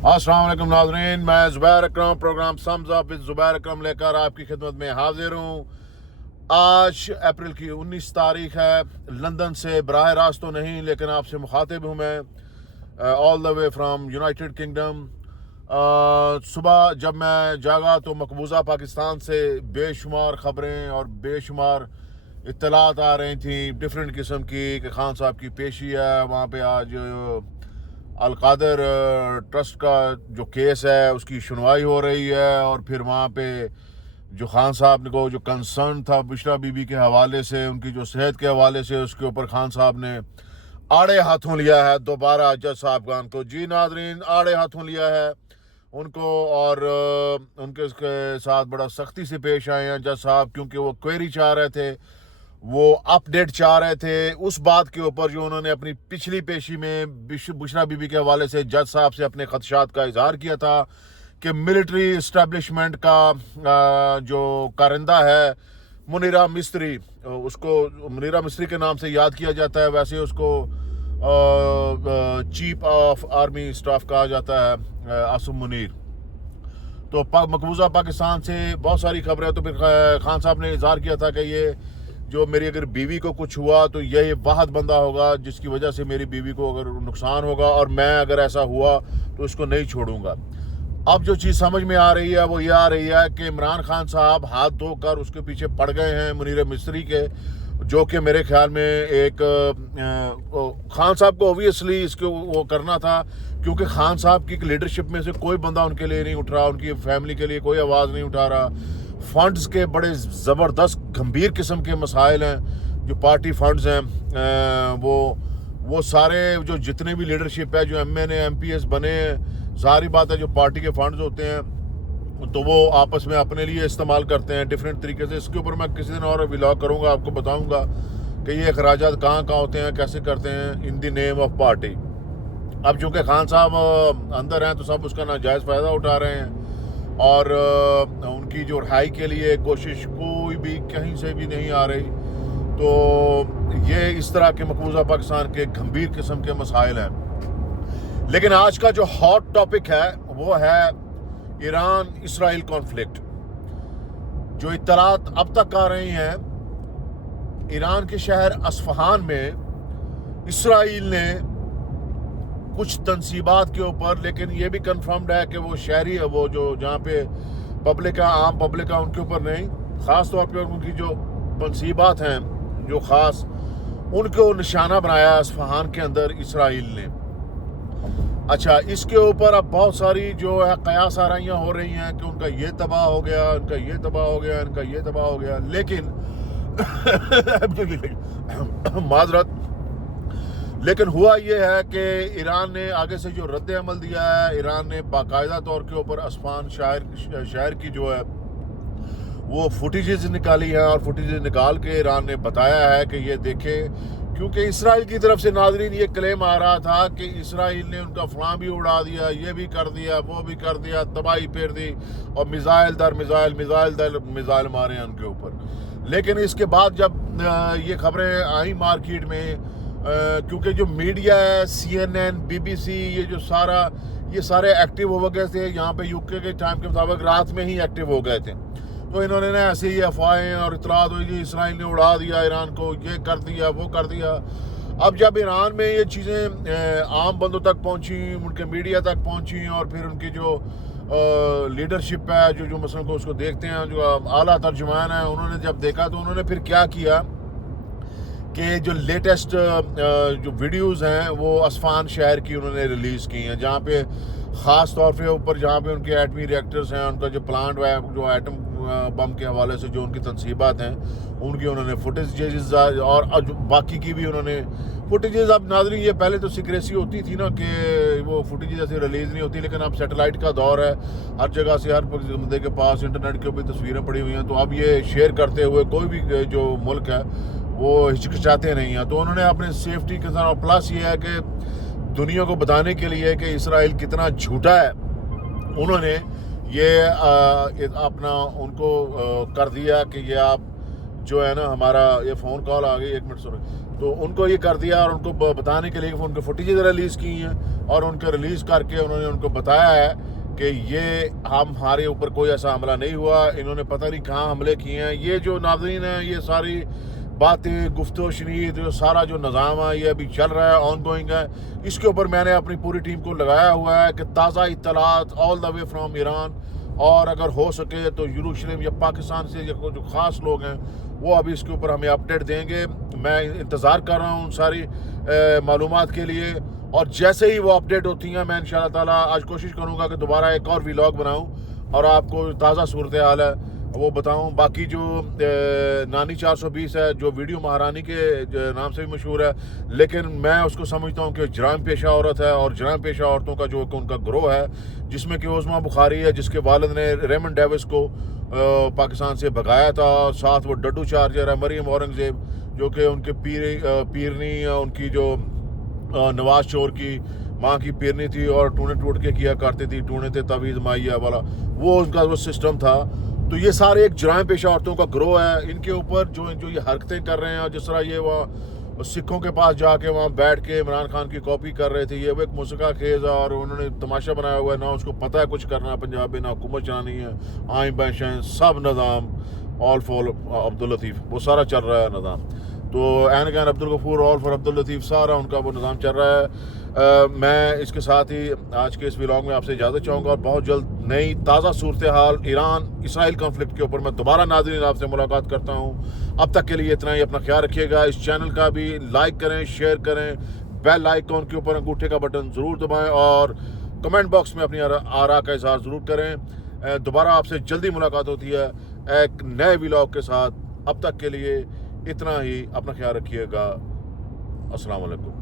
अस्सलाम वालेकुम नाज़रीन, मैं Zubair Akram programme sums up with Zubair Akram लेकर आपकी खिदमत में हाजिर हूँ। आज अप्रैल की 19 तारीख है। लंदन से बराह रास्त तो नहीं, लेकिन आपसे मुखातिब हूँ मैं all the way from United kingdom. सुबह जब मैं जागा तो मकबूजा पाकिस्तान से बेशुमार ख़बरें और बेशुमार इत्तलात आ रही थी डिफरेंट किस्म की कि खान साहब की पेशी है वहाँ पे आज। अलकादर ट्रस्ट का जो केस है उसकी सुनवाई हो रही है, और फिर वहाँ पे जो खान साहब को जो कंसर्न था बुशरा बीबी के हवाले से, उनकी जो सेहत के हवाले से, उसके ऊपर खान साहब ने आड़े हाथों लिया है दोबारा जज साहबगान को। जी नाजरीन, आड़े हाथों लिया है उनको, और उनके साथ बड़ा सख्ती से पेश आए हैं जज साहब, क्योंकि वो क्वेरी चाह रहे थे, वो अपडेट चाह रहे थे उस बात के ऊपर जो उन्होंने अपनी पिछली पेशी में बुशरा बीबी के हवाले से जज साहब से अपने खदशात का इजहार किया था कि मिलिट्री इस्टेब्लिशमेंट का जो कारिंदा है मुनीरा मिस्त्री, उसको मुनीरा मिस्त्री के नाम से याद किया जाता है, वैसे उसको चीफ ऑफ आर्मी स्टाफ कहा जाता है आसिम मुनीर। तो मकबूजा पाकिस्तान से बहुत सारी खबरें, तो फिर खान साहब ने इजहार किया था कि ये जो मेरी अगर बीवी को कुछ हुआ तो यही वाहद बंदा होगा जिसकी वजह से मेरी बीवी को अगर नुकसान होगा, और मैं अगर ऐसा हुआ तो इसको नहीं छोड़ूंगा। अब जो चीज़ समझ में आ रही है वो ये आ रही है कि इमरान खान साहब हाथ धोकर उसके पीछे पड़ गए हैं मुनीर मिस्त्री के, जो कि मेरे ख्याल में एक खान साहब को ओबियसली इसको वो करना था, क्योंकि खान साहब की लीडरशिप में से कोई बंदा उनके लिए नहीं उठ रहा, उनकी फैमिली के लिए कोई आवाज़ नहीं उठा रहा। फंड्स के बड़े ज़बरदस्त गंभीर किस्म के मसाइल हैं, जो पार्टी फंड्स हैं वो सारे जो जितने भी लीडरशिप है, जो MNA MPs बने, सारी बात है जो पार्टी के फंड्स होते हैं तो वो आपस में अपने लिए इस्तेमाल करते हैं डिफरेंट तरीके से। इसके ऊपर मैं किसी दिन और व्लॉग करूँगा, आपको बताऊँगा कि ये अखराजात कहाँ कहाँ होते हैं, कैसे करते हैं in the name of party. अब चूँकि खान साहब अंदर हैं तो सब उसका नाजायज़ फ़ायदा उठा रहे हैं, और उनकी जो रिहाई के लिए कोशिश कोई भी कहीं से भी नहीं आ रही। तो ये इस तरह के मकबूजा पाकिस्तान के गंभीर किस्म के मसाइल हैं। लेकिन आज का जो हॉट टॉपिक है वो है ईरान इसराइल कॉन्फ्लिक्ट। जो इत्तलात अब तक आ रही हैं, ईरान के शहर अस्फहान में इसराइल ने कुछ तनसीबात के ऊपर, लेकिन ये भी कंफर्म्ड है कि वो शहरी है, वो जो जहाँ पे पब्लिक है, आम पब्लिक है, उनके ऊपर नहीं, ख़ास तौर पे उनकी जो तनसीबात हैं जो ख़ास, उनको निशाना बनाया अस्फहान के अंदर इसराइल ने। अच्छा, इसके ऊपर अब बहुत सारी जो है कयास आराइयाँ हो रही हैं कि उनका ये तबाह हो गया, उनका ये तबाह हो गया, इनका ये तबाह हो गया, लेकिन माजरत, लेकिन हुआ ये है कि ईरान ने आगे से जो रद्द अमल दिया है, ईरान ने बाकायदा तौर के ऊपर अस्फहान शहर की जो है वो फुटेजेस निकाली हैं, और फुटेजेस निकाल के ईरान ने बताया है कि ये देखें, क्योंकि इसराइल की तरफ से नाजरीन ये क्लेम आ रहा था कि इसराइल ने उनका फलां भी उड़ा दिया, ये भी कर दिया, वो भी कर दिया, तबाही फेर दी, और मिज़ाइल दर मिज़ाइल मारे हैं उनके ऊपर। लेकिन इसके बाद जब ये खबरें आई मार्केट में, क्योंकि जो मीडिया है CNN BBC ये सारे एक्टिव हो गए थे यहाँ पे, UK के टाइम के मुताबिक रात में ही एक्टिव हो गए थे। तो इन्होंने ना ऐसे ही अफवाहें और इतलात हुई कि इसराइल ने उड़ा दिया ईरान को, ये कर दिया, वो कर दिया। अब जब ईरान में ये चीज़ें आम बंदों तक पहुँची, उनके मीडिया तक पहुँची, और फिर उनकी जो लीडरशिप है, जो मसलों को उसको देखते हैं, जो आला तर्जुमान है, उन्होंने जब देखा तो उन्होंने फिर क्या किया कि जो लेटेस्ट जो वीडियोस हैं वो अस्फहान शहर की उन्होंने रिलीज़ की हैं, जहाँ पे ख़ास तौर पे ऊपर जहाँ पे उनके एटमी रिएक्टर्स हैं, उनका जो प्लांट है, जो एटम बम के हवाले से जो उनकी तनसीबात हैं, उनकी उन्होंने फुटेजेस और बाकी की भी उन्होंने फुटेजेस। अब नाज़रीन, ये पहले तो सीक्रेसी होती थी ना कि वो फुटेजेस ऐसे रिलीज़ नहीं होती, लेकिन अब सैटेलाइट का दौर है, हर जगह से हर बंदे के पास इंटरनेट के ऊपर तस्वीरें पड़ी हुई हैं, तो अब ये शेयर करते हुए कोई भी जो मुल्क है वो हिचकिचाते नहीं हैं। तो उन्होंने अपने सेफ्टी के साथ, प्लस ये है कि दुनिया को बताने के लिए कि इसराइल कितना झूठा है, उन्होंने ये अपना उनको कर दिया कि ये आप जो है ना, हमारा ये फ़ोन कॉल आ गई, 1 मिनट सुनो, تو ان کو یہ کر دیا اور ان کو بتانے کے لیے کہ ان کے فوٹیجز ریلیز کی ہیں اور ان کے ریلیز کر کے انہوں نے ان کو بتایا ہے کہ یہ ہمارے اوپر کوئی ایسا حملہ نہیں ہوا، انہوں نے پتہ نہیں کہاں حملے کیے ہیں. یہ جو ناظرین ہیں یہ ساری باتیں گفت و شنید جو سارا جو نظام ہے یہ ابھی چل رہا ہے، آن گوئنگ ہے. اس کے اوپر میں نے اپنی پوری ٹیم کو لگایا ہوا ہے کہ تازہ اطلاعات آل دا وے فرام ایران، اور اگر ہو سکے تو یروشلم یا پاکستان سے جو خاص لوگ ہیں وہ ابھی اس کے اوپر ہمیں اپڈیٹ دیں گے. میں انتظار کر رہا ہوں ساری معلومات کے لیے، اور جیسے ہی وہ اپڈیٹ ہوتی ہیں میں انشاءاللہ تعالیٰ آج کوشش کروں گا کہ دوبارہ ایک اور ولاگ بناؤں اور آپ کو تازہ صورتحال ہے وہ بتاؤں. باقی جو نانی 420 ہے جو ویڈیو مہارانی کے نام سے بھی مشہور ہے، لیکن میں اس کو سمجھتا ہوں کہ جرائم پیشہ عورت ہے، اور جرائم پیشہ عورتوں کا جو ان کا گروہ ہے جس میں کہ عظمیٰ بخاری ہے، جس کے والد نے ریمنڈ ڈیوس کو پاکستان سے بھگایا تھا، ساتھ وہ ڈڈو چارجر ہے مریم اورنگزیب جو کہ ان کے پیرنی ان کی جو نواز چور کی ماں کی پیرنی تھی اور ٹونے ٹوٹ کے کیا کرتی تھی، ٹونے تھے تعویذ مائیہ والا، وہ ان کا وہ سسٹم تھا. تو یہ سارے ایک جرائم پیشہ عورتوں کا گروہ ہے. ان کے اوپر جو یہ حرکتیں کر رہے ہیں، اور جس طرح یہ وہاں سکھوں کے پاس جا کے وہاں بیٹھ کے عمران خان کی کاپی کر رہے تھے، یہ وہ ایک موسیقہ خیز ہے اور انہوں نے تماشا بنایا ہوا ہے. نہ اس کو پتہ ہے کچھ کرنا پنجاب میں، نہ حکومت چلانی ہے، آئیں بینشیں سب نظام آل فار عبداللطیف وہ سارا چل رہا ہے نظام. تو عین عبدالغفور آل فار عبداللطیف سارا ان کا وہ نظام چل رہا ہے. میں اس کے ساتھ ہی آج کے اس ولاگ میں آپ سے اجازت چاہوں گا، اور بہت جلد نئی تازہ صورتحال ایران اسرائیل کنفلکٹ کے اوپر میں دوبارہ ناظرین آپ سے ملاقات کرتا ہوں. اب تک کے لیے اتنا ہی. اپنا خیال رکھیے گا. اس چینل کا بھی لائک کریں، شیئر کریں، بیل آئیکن کے اوپر انگوٹھے کا بٹن ضرور دبائیں، اور کمنٹ باکس میں اپنی آراء کا اظہار ضرور کریں. دوبارہ آپ سے جلدی ملاقات ہوتی ہے ایک نئے ولاگ کے ساتھ. اب تک کے لیے اتنا ہی. اپنا خیال رکھیے گا. السلام علیکم.